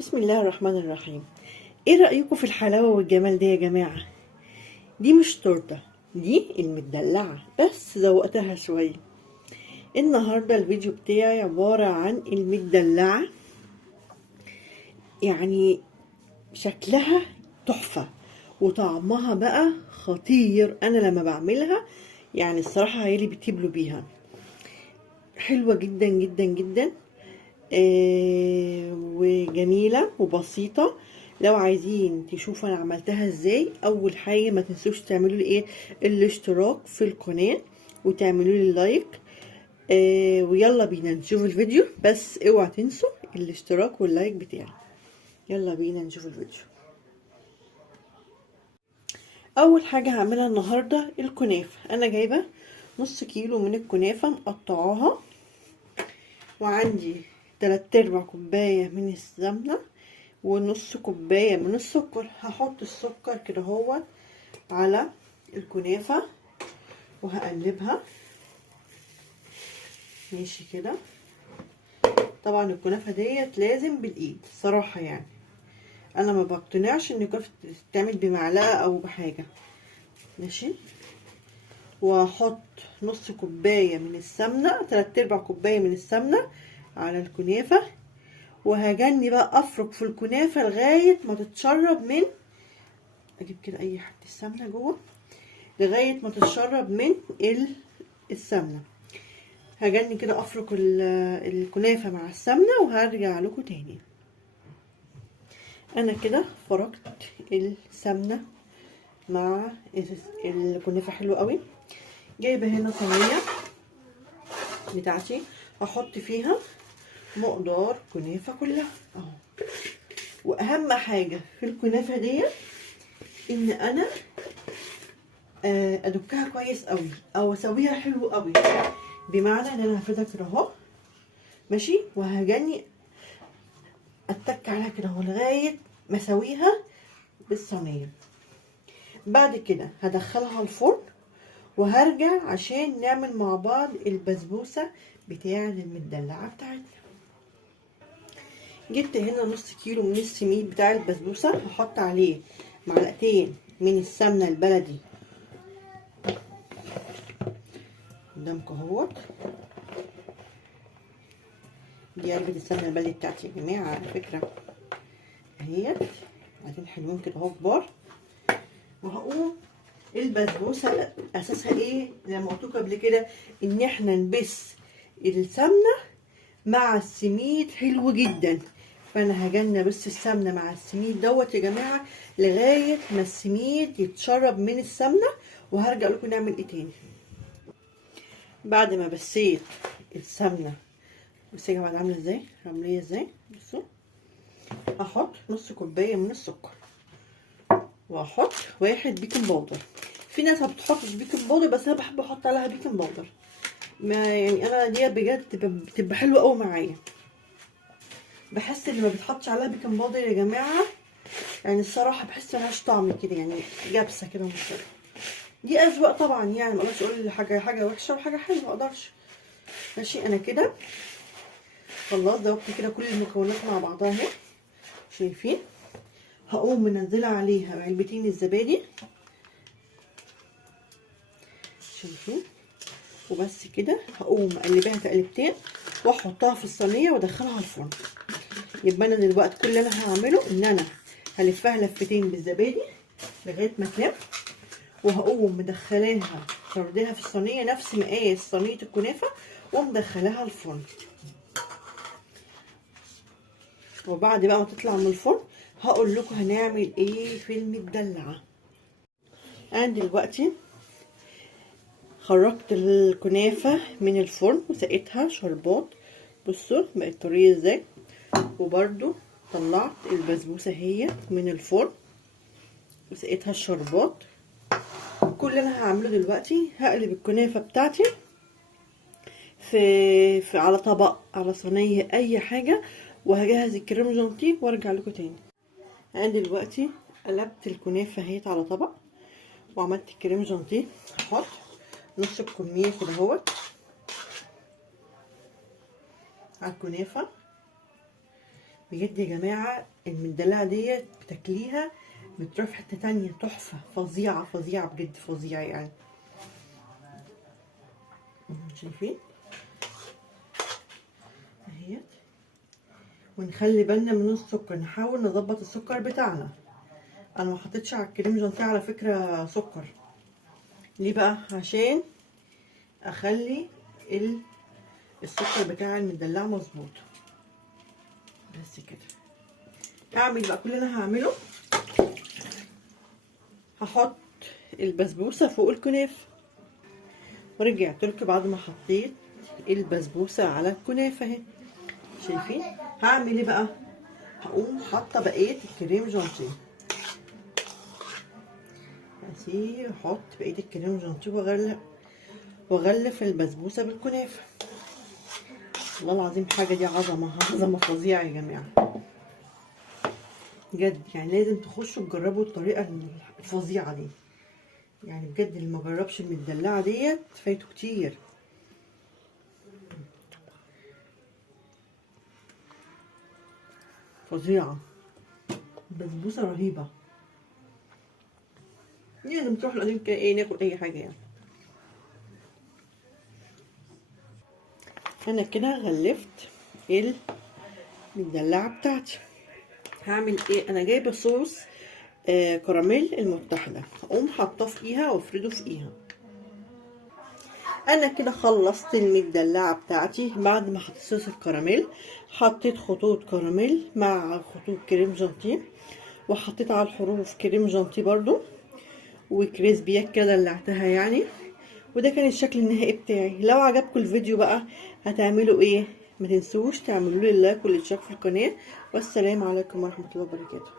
بسم الله الرحمن الرحيم. ايه رأيكم في الحلاوة والجمال ده يا جماعة؟ دي مش تورتة، دي المدلعة بس ذوقتها شوية. النهاردة الفيديو بتاعي عبارة عن المدلعة، يعني شكلها تحفة وطعمها بقى خطير. انا لما بعملها يعني الصراحة عيالي بيتبلوا بيها، حلوة جدا جدا جدا. وجميلة وبسيطة. لو عايزين تشوفوا انا عملتها ازاي، اول حاجة ما تنسوش تعملوا لي الاشتراك في القناة وتعملوا لي لايك. ويلا بينا نشوف الفيديو، بس اوعى تنسوا الاشتراك واللايك بتاعي. يلا بينا نشوف الفيديو. اول حاجة هعملها النهاردة الكنافة. انا جايبة نص كيلو من الكنافة مقطعاها، وعندي 3/4 كوباية من السمنة ونص كوباية من السكر. هحط السكر كده هو على الكنافة وهقلبها ماشي كده. طبعا الكنافة ديت لازم بالايد صراحة، يعني انا ما بقتنعش ان الكنافة تتعمل بمعلقة او بحاجة. ماشي. وهحط نص كوباية من السمنة، 3/4 كوباية من السمنة على الكنافة، وهجني بقى افرك في الكنافة لغاية ما تتشرب من، اجيب كده اي حته السمنه جوه لغايه ما تتشرب من السمنه. هجني كده افرك الكنافه مع السمنه وهرجع لكم تاني. انا كده فركت السمنه مع الكنافه حلو قوي. جايبه هنا صينيه بتاعتي هحط فيها مقدار كنافه كلها اهو. واهم حاجه في الكنافه ديت ان انا ادكها كويس قوي او اسويها حلو قوي، بمعنى ان انا هفردها كده اهو ماشي، وهجني اتك عليها كده اهو لغايه ما اسويها بالصينيه. بعد كده هدخلها الفرن وهرجع عشان نعمل مع بعض البسبوسه بتاعه المدلعه بتاعتنا. جبت هنا نص كيلو من السميد بتاع البسبوسه، هحط عليه معلقتين من السمنه البلدي قدامكم اهوت. دي علبة السمنة البلدي بتاعتي يا جماعة على فكرة اهيت، بعدين حلوين كده اهو كبار. وهقوم البسبوسة اساسها ايه زي ما قلت قبل كده، ان احنا نبس السمنة مع السميد حلو جدا. فانا هجنب بس السمنة مع السميد دوت يا جماعة لغاية ما السميد يتشرب من السمنة، وهرجع لكم نعمل ايه تاني. بعد ما بسيت السمنة، بصوا يا جماعه عامله ازاي، عامليه ازاي، بصوا. هحط نص كوبايه من السكر، واحط 1 بيكنج باودر. في ناس ما بتحطش بيكنج باودر، بس انا بحب احط عليها بيكنج باودر. ما يعني انا دي بجد بتبقى حلوه قوي معايا. بحس ان ما بتحطش عليها بيكنج باودر يا جماعه، يعني الصراحه بحس ملهاش طعم كده، يعني جابسه كده ومش. دي اذواق طبعا، يعني ما اقدرش اقول حاجه وحشه وحاجه حلوه، ما اقدرش. ماشي. انا كده خلاص ضربت كده كل المكونات مع بعضها اهي، شايفين. هقوم منزله عليها علبتين الزبادي، شايفين. وبس كده هقوم اقلبها تقلبتين واحطها في الصينيه وادخلها الفرن. يبقى انا دلوقتي كل اللي انا هعمله ان انا هلفها لفتين بالزبادي لغايه ما تلم، وهقوم مدخلاها فردها في الصينيه نفس مقاس صينيه الكنافه ومدخلاها الفرن. وبعد بقى ما تطلع من الفرن هقول لكم هنعمل ايه في المدلعه. انا دلوقتي خرجت الكنافة من الفرن وسقيتها شربات، بصوا بقت طرية ازاي. وبرده طلعت البسبوسة هي من الفرن وسقيتها الشربات. كل اللي انا هعمله دلوقتي هقلب الكنافة بتاعتي في على طبق، على صينية، اي حاجة، وهجهز الكريم جانتيه وارجع لكم تاني. انا دلوقتي قلبت الكنافة اهيت على طبق وعملت الكريم جانتيه. هحط نص الكمية كده اهوت على الكنافة بجد يا جماعه المدلعه ديت بتاكليها بتروح في حته تانية، تحفه، فظيعه فظيعه بجد، فظيعه يعني. شايفين اهيت. ونخلي بالنا من السكر، نحاول نظبط السكر بتاعنا. انا ما حطيتش على الكريم جانتيه على فكره سكر، ليه بقى؟ عشان اخلي السكر بتاع المدلعه مظبوط. بس كده. هعمل بقى كل اللي انا هعمله، هحط البسبوسه فوق الكنافه. ورجعت لكم بعد ما حطيت البسبوسه على الكنافه اهي. شايفين؟ هعمل ايه بقى؟ هقوم حاطه بقيه الكريم جانتيه. ماشي، احط بقيه الكريم جانتيه واغلف البسبوسه بالكنافه. والله العظيم حاجه دي عظمه عظمه فظيعه يا جماعه، بجد يعني لازم تخشوا تجربوا الطريقه الفظيعه دي. يعني بجد اللي ما جربش المدلعه ديت فايته كتير. فظيعه، بسبوسه رهيبه. لازم تروح القديم كده ايه، ناكل اي حاجه يعني. انا كده غلفت المدلعه بتاعتي. هعمل ايه؟ انا جايبه صوص كراميل المتحده، اقوم حاطاه فيها وافرده فيها. انا كده خلصت المدلعه بتاعتي. بعد ما حطيت صوص الكراميل، حطيت خطوط كراميل مع خطوط كريم جانتيه، وحطيت على الحروف كريم جانتيه برضو وكريسبيات كده دلعتها يعني. وده كان الشكل النهائي بتاعي. لو عجبكم الفيديو بقى هتعملوا ايه؟ ما تنسوش تعملوا لي لايك والاشتراك في القناه. والسلام عليكم ورحمه الله وبركاته.